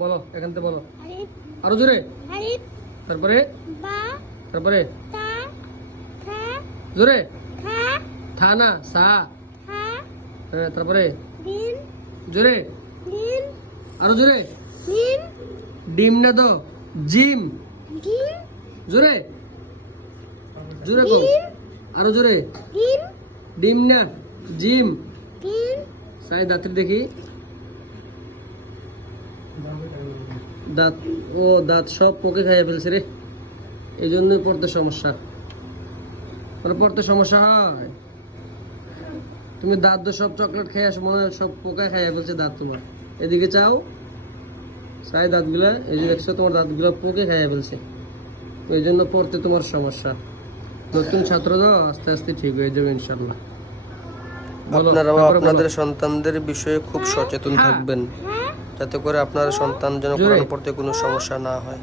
বলো এখান থেকে বলো আরো জোরে তারপরে তারপরে জোরে থানা সা তারপরে জোরে আরো জোরে ডিম না তো জিম জোরে জোরে কম আরো জোরে ডিম না জিম সাই দাঁতের দেখি দাঁত ও দাঁত সব পোকে খাইয়া ফেলছে রে এই জন্যই পড়তে সমস্যা মানে পড়তে সমস্যা হয় তুমি দাঁত তো সব চকলেট খেয়ে আসো মনে হয় সব পোকা খাইয়া ফেলছে দাঁত তোমার এদিকে চাও সাই দাঁতগুলা এই যে দেখছো তোমার দাঁতগুলো পোকে খাইয়া ফেলছে এই জন্য পড়তে তোমার সমস্যা নতুন ছাত্র না আস্তে আস্তে ঠিক হয়ে যাবে ইনশাল্লাহ আপনারাও আপনাদের সন্তানদের বিষয়ে খুব সচেতন থাকবেন যাতে করে আপনার সন্তান যেন কোরআন পড়তে কোনো সমস্যা না হয়।